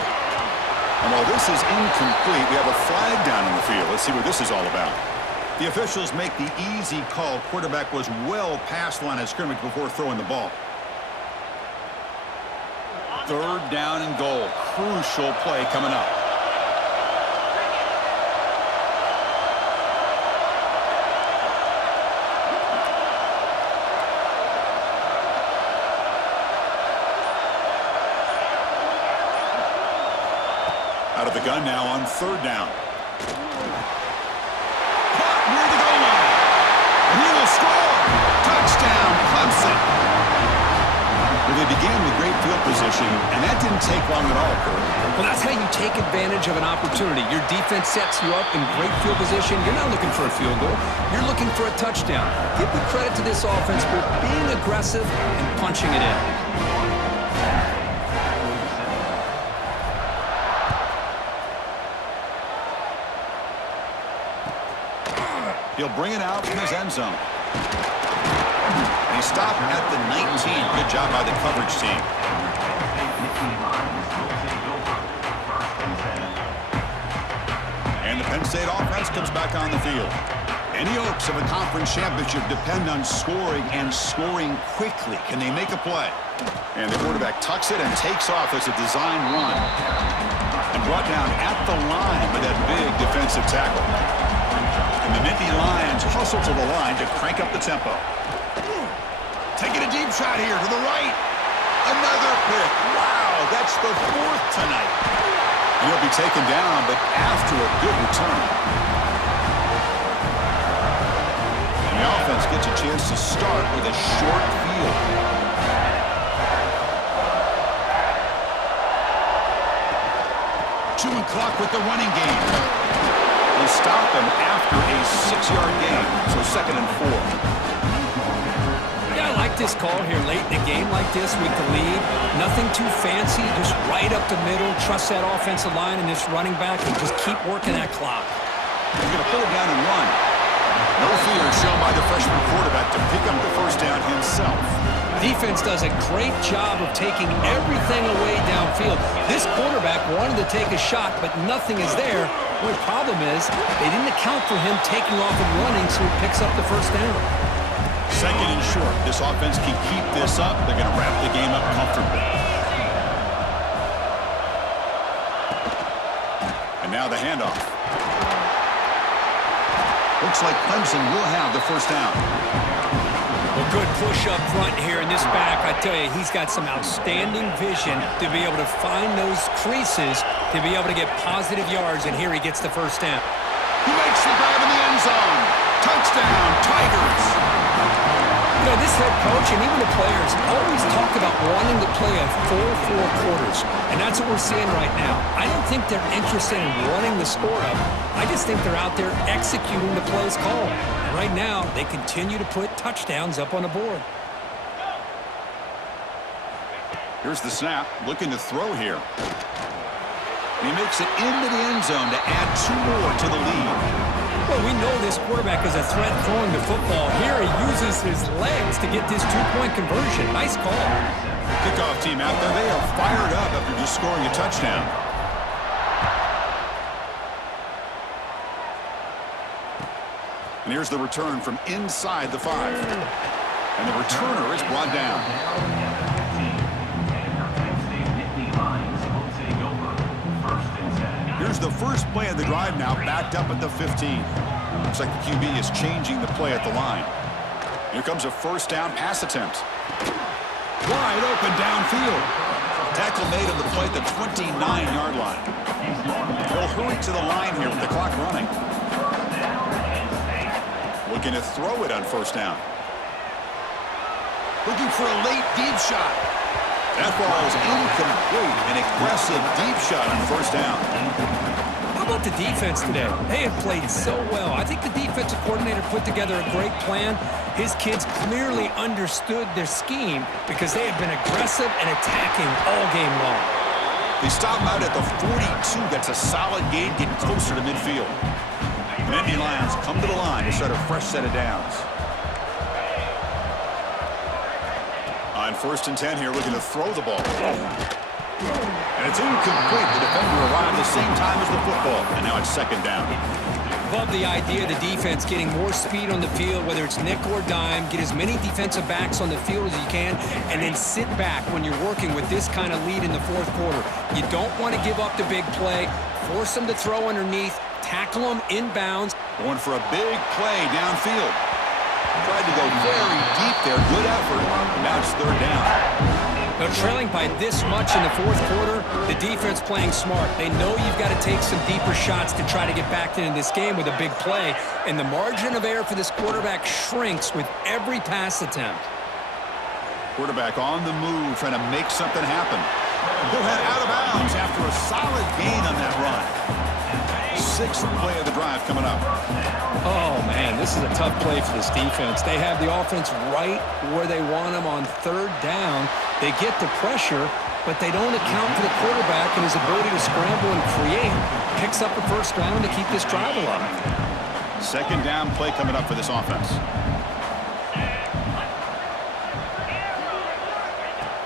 And while this is incomplete, we have a flag down in the field. Let's see what this is all about. The officials make the easy call. Quarterback was well past the line of scrimmage before throwing the ball. Third down and goal. Crucial play coming up. Out of the gun now on third down. Caught near the goal line. And he will score. Touchdown, Clemson. Well, they began with great field position, and that didn't take long at all, Kurt. Well, that's how you take advantage of an opportunity. Your defense sets you up in great field position. You're not looking for a field goal. You're looking for a touchdown. Give the credit to this offense for being aggressive and punching it in. He'll bring it out from his end zone. And he stopped at the 19. Good job by the coverage team. And the Penn State offense comes back on the field. Any hopes of a conference championship depend on scoring and scoring quickly. Can they make a play? And the quarterback tucks it and takes off as a design run. And brought down at the line with that big defensive tackle. And the Nittany Lions hustle to the line to crank up the tempo. Taking a deep shot here to the right. Another pick. Wow, that's the fourth tonight. And he'll be taken down, but after a good return. And the offense gets a chance to start with a short field. Chewing clock with the running game. They stop him after a 6-yard gain, so 2nd and 4. Yeah, I like this call here late in a game like this with the lead. Nothing too fancy, just right up the middle. Trust that offensive line and this running back and just keep working that clock. He's going to pull it down and run. No fear shown by the freshman quarterback to pick up the first down himself. Defense does a great job of taking everything away downfield. This quarterback wanted to take a shot, but nothing is there. The problem is they didn't account for him taking off and running, so he picks up the first down. 2nd and short. This offense can keep this up. They're going to wrap the game up comfortably. And now the handoff. Looks like Clemson will have the first down. Well, good push up front here in this back. I tell you, he's got some outstanding vision to be able to find those creases, to be able to get positive yards, and here he gets the first down. He makes the grab in the end zone. Touchdown, Tigers. You know, this head coach and even the players always talk about wanting to play a full 4 quarters, and that's what we're seeing right now. I don't think they're interested in running the score up. I just think they're out there executing the plays called. And right now, they continue to put touchdowns up on the board. Here's the snap, looking to throw here. And he makes it into the end zone to add 2 more to the lead. Well, we know this quarterback is a threat throwing the football. Here he uses his legs to get this two-point conversion. Nice call. Kickoff team out there. They are fired up after just scoring a touchdown. And here's the return from inside the 5. And the returner is brought down. Here's the first play of the drive now, backed up at the 15. Looks like the QB is changing the play at the line. Here comes a first down pass attempt. Wide open downfield. Tackle made on the play at the 29-yard line. They'll hurry to the line here with the clock running. Looking to throw it on first down. Looking for a late deep shot. That ball is incomplete. An aggressive deep shot on first down. How about the defense today? They have played so well. I think the defensive coordinator put together a great plan. His kids clearly understood their scheme because they have been aggressive and attacking all game long. They stop out at the 42. That's a solid gain, getting closer to midfield. The Nittany Lions come to the line to start a fresh set of downs. On 1st and 10 here, looking to throw the ball. And it's incomplete. The defender arrived the same time as the football. And now it's 2nd down. Love the idea of the defense getting more speed on the field, whether it's nickel or dime. Get as many defensive backs on the field as you can, and then sit back when you're working with this kind of lead in the 4th quarter. You don't want to give up the big play. Force them to throw underneath. Tackle them inbounds. Going for a big play downfield. Tried to go very deep there. Good effort. Now it's 3rd down. They're trailing by this much in the 4th quarter. The defense playing smart. They know you've got to take some deeper shots to try to get back into this game with a big play. And the margin of error for this quarterback shrinks with every pass attempt. Quarterback on the move, trying to make something happen. He'll head out of bounds after a solid gain on that run. 6th play of the drive coming up. Oh, man, this is a tough play for this defense. They have the offense right where they want them on 3rd down. They get the pressure, but they don't account for the quarterback and his ability to scramble and create. Picks up the 1st down to keep this drive alive. 2nd down play coming up for this offense.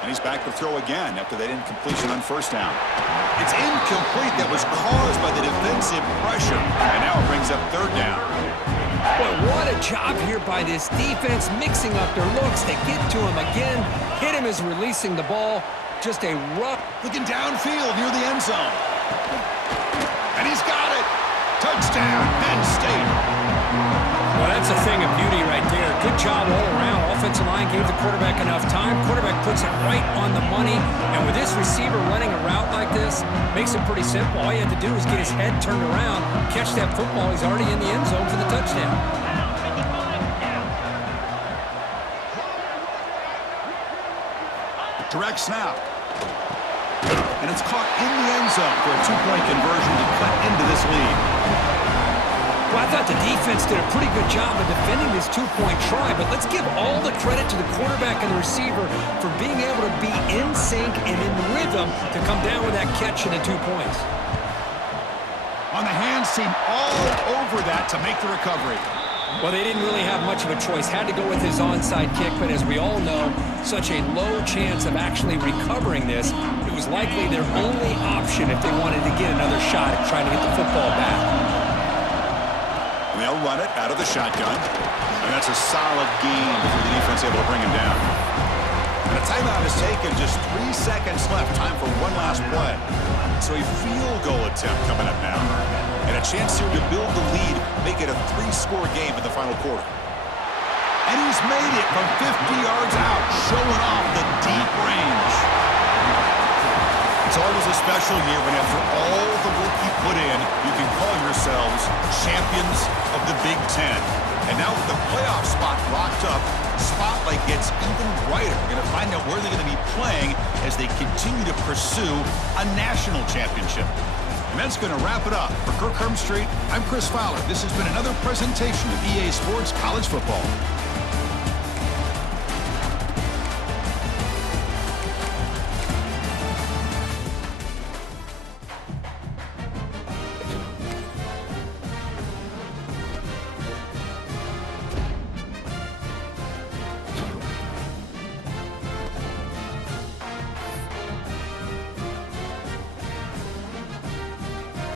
And he's back to throw again after that incompletion on 1st down. It's incomplete. That was caused by the defensive pressure. And now it brings up 3rd down. Boy, what a job here by this defense, mixing up their looks. They get to him again. Hit him as releasing the ball. Just a rough. Looking downfield near the end zone. And he's got it. Touchdown, Penn State. Well, that's a thing of beauty right there. Good job all around. Offensive line gave the quarterback enough time. Quarterback puts it right on the money. And with this receiver running a route like this, makes it pretty simple. All you have to do is get his head turned around, catch that football. He's already in the end zone for the touchdown. Direct snap. And it's caught in the end zone for a 2-point conversion to cut into this lead. Well, I thought the defense did a pretty good job of defending this 2-point try, but let's give all the credit to the quarterback and the receiver for being able to be in sync and in rhythm to come down with that catch and the 2 points. On the hands team all over that to make the recovery. Well, they didn't really have much of a choice. Had to go with his onside kick, but as we all know, such a low chance of actually recovering this. It was likely their only option if they wanted to get another shot at trying to get the football back. They'll run it out of the shotgun. And that's a solid gain before the defense able to bring him down. And a timeout is taken. Just 3 seconds left. Time for one last play. So a field goal attempt coming up now. And a chance here to build the lead, make it a 3-score game in the final quarter. And he's made it from 50 yards out, showing off the deep range. It's always a special year when after all the work you put in, you can call yourselves champions of the Big Ten. And now with the playoff spot locked up, the spotlight gets even brighter. We're going to find out where they're going to be playing as they continue to pursue a national championship. And that's going to wrap it up. For Kirk Hermstreet, I'm Chris Fowler. This has been another presentation of EA Sports College Football.